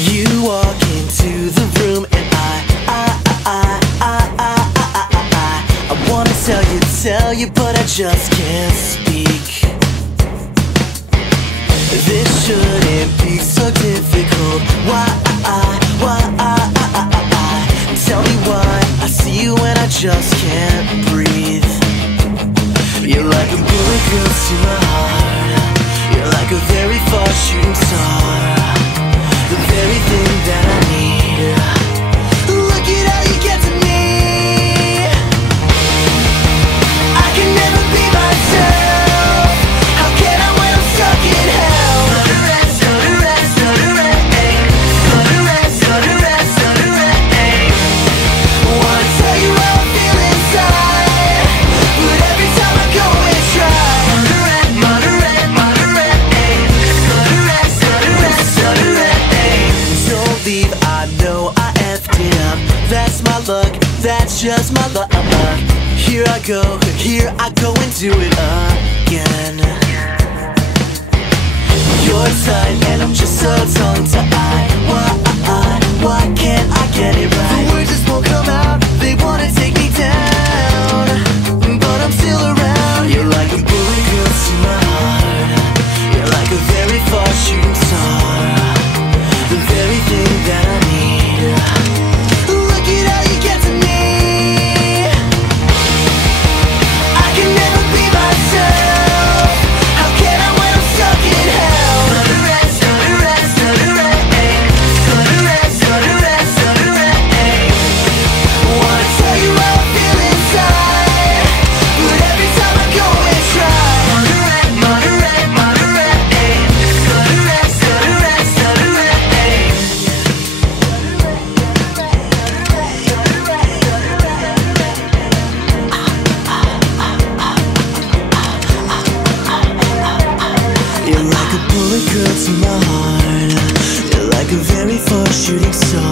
You walk into the room and I wanna tell you, but I just can't speak. This shouldn't be so difficult. Why? Tell me why. I see you and I just can't breathe. You're like a bullet goes to my heart. You're like a very far shooting star, the very thing that I need. Look at how you get to me. I can never be myself. How can I when I'm stuck in hell? Wanna tell you how I feel inside, but every time I go and try. Don't leave, I know I effed it up. That's my luck, that's just my luck. Here I go and do it again. You're tight and I'm just so tongue-tied. Why can't I get it right? The words just won't come out, they wanna take me down, but I'm still around. You're like a bullet goes to my heart. You're like a very far shooting star, the very thing that I need. Look at how you get to me. I can never be myself. How can I when I'm stuck in hell? Wanna tell you how I feel inside, but every time I go and try. You're like a bullet girl to my heart. You're like a very far shooting star,